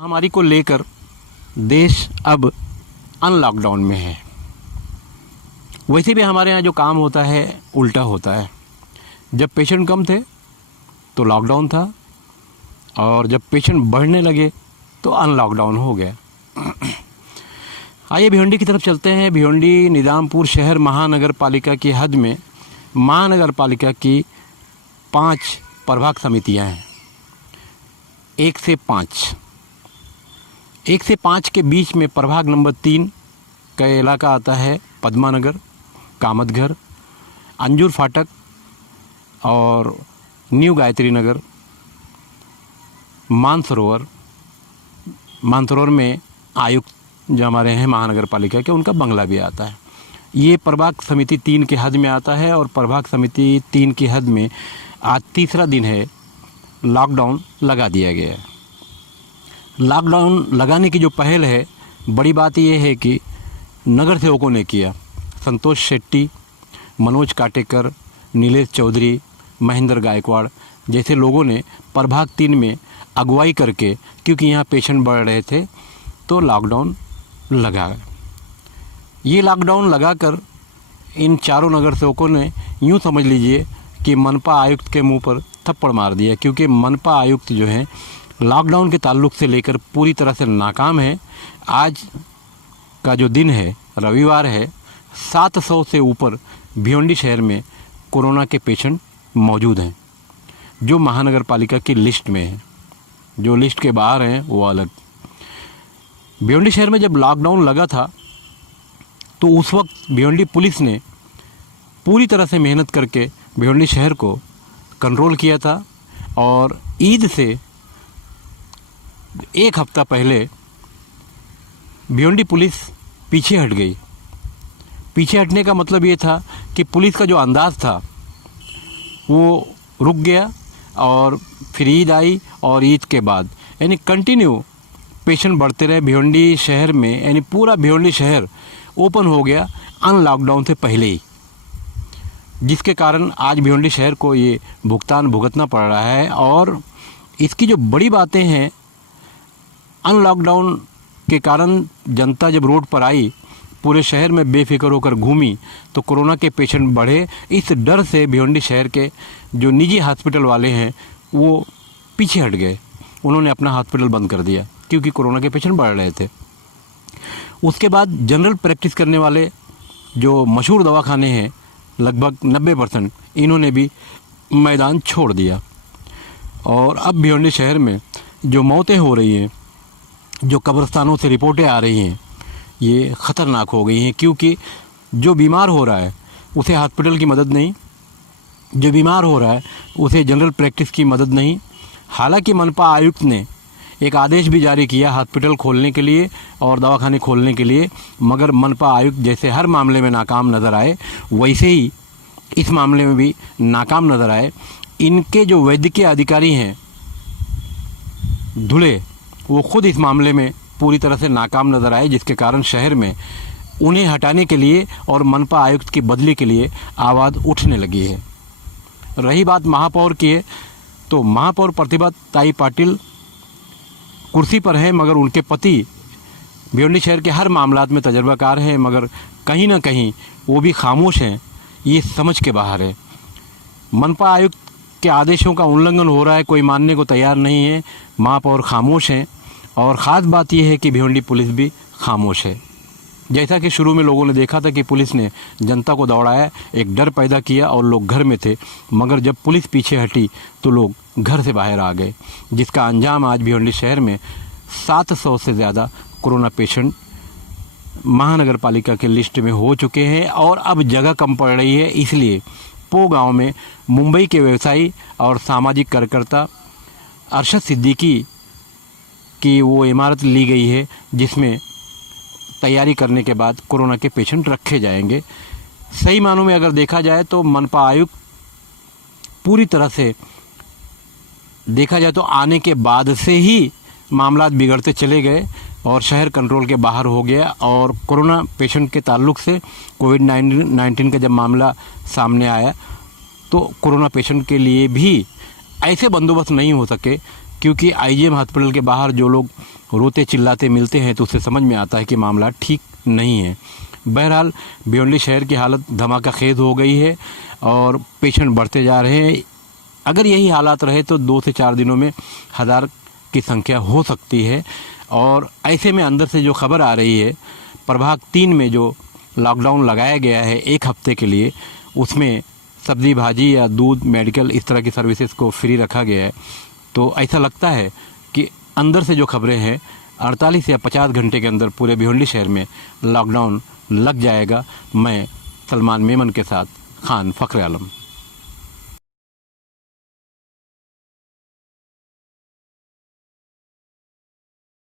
महामारी को लेकर देश अब अनलॉकडाउन में है। वैसे भी हमारे यहाँ जो काम होता है उल्टा होता है। जब पेशेंट कम थे तो लॉकडाउन था और जब पेशेंट बढ़ने लगे तो अनलॉकडाउन हो गया। आइए भिवंडी की तरफ चलते हैं। भिवंडी निजामपुर शहर महानगर पालिका की हद में महानगर पालिका की 5 प्रभाग समितियां हैं। 1 से 5 के बीच में प्रभाग नंबर 3 का इलाका आता है पद्मानगर, कामतघर, अंजूर फाटक और न्यू गायत्री नगर, मानसरोवर में आयुक्त जो हमारे हैं महानगर पालिका के, उनका बंगला भी आता है। ये प्रभाग समिति 3 के हद में आता है और प्रभाग समिति 3 की हद में आज तीसरा दिन है लॉकडाउन लगा दिया गया है। लॉकडाउन लगाने की जो पहल है, बड़ी बात यह है कि नगर सेवकों ने किया। संतोष शेट्टी, मनोज काटेकर, नीलेश चौधरी, महेंद्र गायकवाड़ जैसे लोगों ने प्रभाग 3 में अगुवाई करके, क्योंकि यहाँ पेशेंट बढ़ रहे थे, तो लॉकडाउन लगा। ये लॉकडाउन लगाकर इन चारों नगर सेवकों ने यूँ समझ लीजिए कि मनपा आयुक्त के मुंह पर थप्पड़ मार दिया, क्योंकि मनपा आयुक्त जो हैं लॉकडाउन के ताल्लुक से लेकर पूरी तरह से नाकाम है। आज का जो दिन है रविवार है, 700 से ऊपर भिवंडी शहर में कोरोना के पेशेंट मौजूद हैं, जो महानगर पालिका की लिस्ट में हैं। जो लिस्ट के बाहर हैं वो अलग। भिवंडी शहर में जब लॉकडाउन लगा था तो उस वक्त भिवंडी पुलिस ने पूरी तरह से मेहनत करके भिवंडी शहर को कंट्रोल किया था और ईद से 1 हफ्ता पहले भिवंडी पुलिस पीछे हट गई। पीछे हटने का मतलब ये था कि पुलिस का जो अंदाज़ था वो रुक गया और फिर ईद आई और ईद के बाद यानी कंटिन्यू पेशेंट बढ़ते रहे भिवंडी शहर में, यानी पूरा भिवंडी शहर ओपन हो गया अनलॉकडाउन से पहले ही, जिसके कारण आज भिवंडी शहर को ये भुगतान भुगतना पड़ रहा है। और इसकी जो बड़ी बातें हैं, अनलॉकडाउन के कारण जनता जब रोड पर आई, पूरे शहर में बेफिक्र होकर घूमी, तो कोरोना के पेशेंट बढ़े। इस डर से भिवंडी शहर के जो निजी हॉस्पिटल वाले हैं वो पीछे हट गए। उन्होंने अपना हॉस्पिटल बंद कर दिया क्योंकि कोरोना के पेशेंट बढ़ रहे थे। उसके बाद जनरल प्रैक्टिस करने वाले जो मशहूर दवाखाने हैं, लगभग 90%, इन्होंने भी मैदान छोड़ दिया। और अब भिवंडी शहर में जो मौतें हो रही हैं, जो कब्रिस्तानों से रिपोर्टें आ रही हैं, ये ख़तरनाक हो गई हैं, क्योंकि जो बीमार हो रहा है उसे हॉस्पिटल की मदद नहीं, जो बीमार हो रहा है उसे जनरल प्रैक्टिस की मदद नहीं। हालांकि मनपा आयुक्त ने एक आदेश भी जारी किया हॉस्पिटल खोलने के लिए और दवाखाने खोलने के लिए, मगर मनपा आयुक्त जैसे हर मामले में नाकाम नज़र आए, वैसे ही इस मामले में भी नाकाम नज़र आए। इनके जो वैद्यकीय अधिकारी हैं धुले, वो खुद इस मामले में पूरी तरह से नाकाम नज़र आए, जिसके कारण शहर में उन्हें हटाने के लिए और मनपा आयुक्त की बदली के लिए आवाज़ उठने लगी है। रही बात महापौर की है, तो महापौर प्रतिभा ताई पाटिल कुर्सी पर हैं, मगर उनके पति भिवंडी शहर के हर मामलात में तजर्बाकार हैं, मगर कहीं ना कहीं वो भी खामोश हैं। ये समझ के बाहर है। मनपा आयुक्त के आदेशों का उल्लंघन हो रहा है, कोई मानने को तैयार नहीं है। महापौर खामोश हैं और ख़ास बात यह है कि भिवंडी पुलिस भी खामोश है। जैसा कि शुरू में लोगों ने देखा था कि पुलिस ने जनता को दौड़ाया, एक डर पैदा किया और लोग घर में थे, मगर जब पुलिस पीछे हटी तो लोग घर से बाहर आ गए, जिसका अंजाम आज भिवंडी शहर में 700 से ज़्यादा कोरोना पेशेंट महानगर पालिका के लिस्ट में हो चुके हैं। और अब जगह कम पड़ रही है, इसलिए पो गांव में मुंबई के व्यवसायी और सामाजिक कार्यकर्ता अरशद सिद्दीकी की वो इमारत ली गई है, जिसमें तैयारी करने के बाद कोरोना के पेशेंट रखे जाएंगे। सही मानों में अगर देखा जाए तो मनपा आयुक्त पूरी तरह से देखा जाए तो आने के बाद से ही मामलात बिगड़ते चले गए और शहर कंट्रोल के बाहर हो गया। और कोरोना पेशेंट के ताल्लुक से कोविड-19 का जब मामला सामने आया तो कोरोना पेशेंट के लिए भी ऐसे बंदोबस्त नहीं हो सके क्योंकि आईजीएम हॉस्पिटल के बाहर जो लोग रोते चिल्लाते मिलते हैं तो उससे समझ में आता है कि मामला ठीक नहीं है। बहरहाल भिवंडी शहर की हालत धमाका खेज हो गई है और पेशेंट बढ़ते जा रहे हैं। अगर यही हालात रहे तो 2 से 4 दिनों में 1000 की संख्या हो सकती है। और ऐसे में अंदर से जो खबर आ रही है, प्रभाग 3 में जो लॉकडाउन लगाया गया है 1 हफ्ते के लिए, उसमें सब्जी भाजी या दूध, मेडिकल, इस तरह की सर्विसेज को फ्री रखा गया है। तो ऐसा लगता है कि अंदर से जो खबरें हैं 48 या 50 घंटे के अंदर पूरे भिवंडी शहर में लॉकडाउन लग जाएगा। मैं सलमान मेमन के साथ खान फखर आलम।